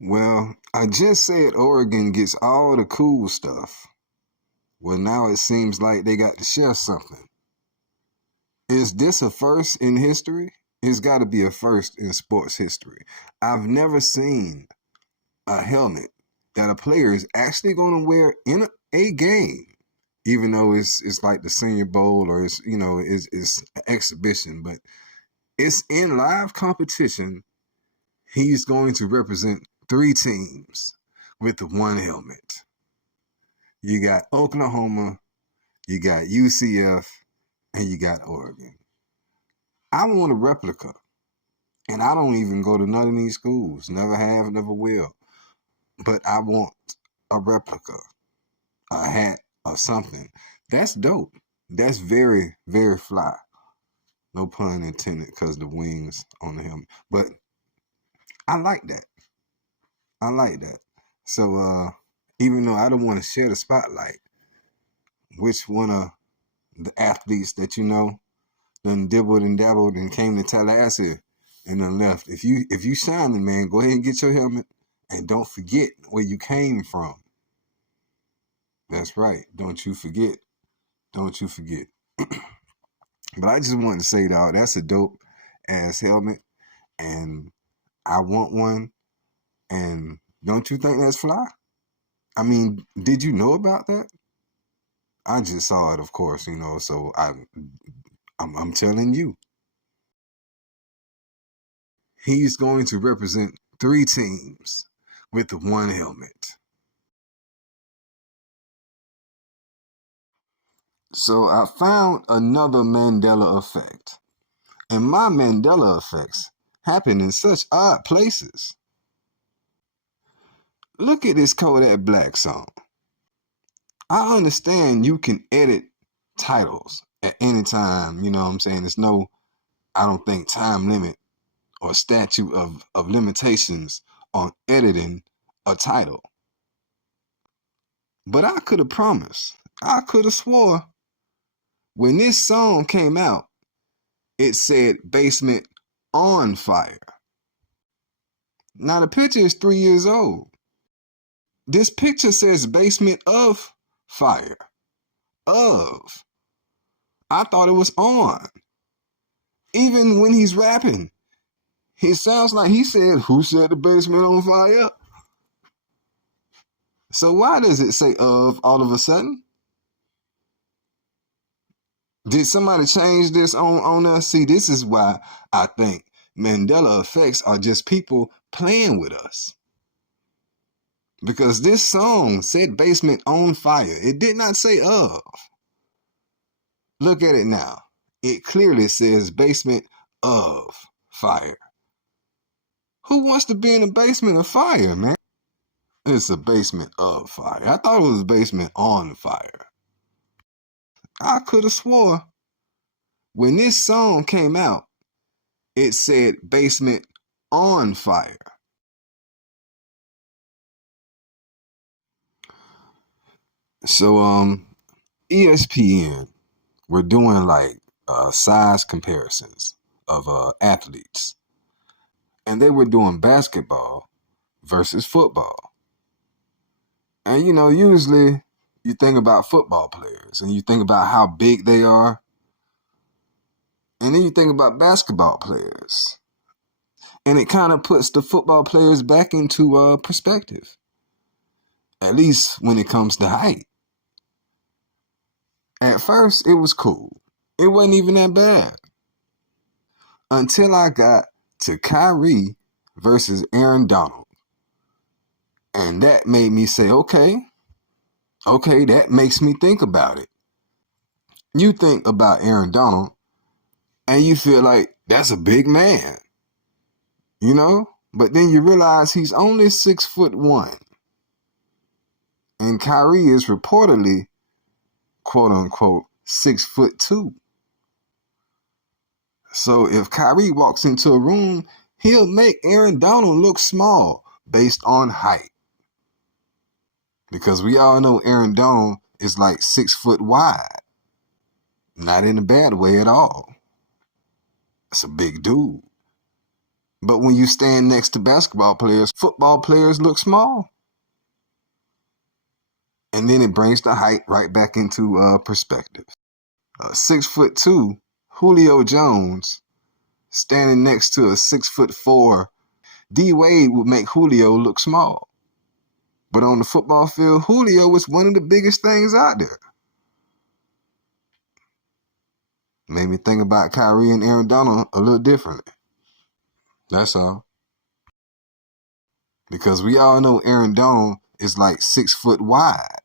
Well, I just said Oregon gets all the cool stuff. Well, now it seems like they got to share something. Is this a first in history? It's got to be a first in sports history. I've never seen a helmet that a player is actually going to wear in a game, even though it's like the Senior Bowl or it's an exhibition, but it's in live competition. He's going to represent three teams with the one helmet. You got Oklahoma, you got UCF, and you got Oregon. I want a replica, and I don't even go to none of these schools. Never have, never will. But I want a replica, a hat, or something. That's dope. That's very, very fly. No pun intended, because the wings on the helmet. But I like that. I like that. So even though I don't want to share the spotlight, which one of the athletes that you know done dibbled and dabbled and came to Tallahassee and then left. If you shining, man, go ahead and get your helmet and don't forget where you came from. That's right. Don't you forget. Don't you forget. But I just wanted to say, dog, that's a dope ass helmet, and I want one. And don't you think that's fly? I mean, did you know about that? I just saw it, of course, so I'm telling you. He's going to represent three teams with the one helmet. So I found another Mandela effect. And my Mandela effects happen in such odd places. Look at this Kodak Black song. I understand you can edit titles at any time, you know what I'm saying? There's no, I don't think, time limit or statute of limitations on editing a title. But I could have promised, I could have swore when this song came out, it said basement on fire. Now the picture is 3 years old. This picture says basement of fire. Of. I thought it was on. Even when he's rapping, it sounds like he said, "Who set the basement on fire?" So why does it say of all of a sudden? Did somebody change this on us? See, this is why I think Mandela effects are just people playing with us. Because this song said basement on fire. It did not say of. Look at it now. It clearly says basement of fire. Who wants to be in a basement of fire, man? It's a basement of fire. I thought it was a basement on fire. I could have swore when this song came out, it said basement on fire. So ESPN, we're doing like size comparisons of athletes. And they were doing basketball versus football. And usually you think about football players and you think about how big they are. And then you think about basketball players. And it kind of puts the football players back into perspective. At least when it comes to height. At first, it was cool. It wasn't even that bad. Until I got to Kyrie versus Aaron Donald. And that made me say, okay, that makes me think about it. You think about Aaron Donald, and you feel like that's a big man, But then you realize he's only 6'1", and Kyrie is reportedly, quote unquote, 6'2". So if Kyrie walks into a room, he'll make Aaron Donald look small based on height. Because we all know Aaron Donald is like 6 foot wide. Not in a bad way at all. It's a big dude. But when you stand next to basketball players, football players look small. And then it brings the height right back into perspective. 6'2", Julio Jones, standing next to a 6'4", D Wade would make Julio look small. But on the football field, Julio was one of the biggest things out there. Made me think about Kyrie and Aaron Donald a little differently. That's all. Because we all know Aaron Donald is like 6 foot wide.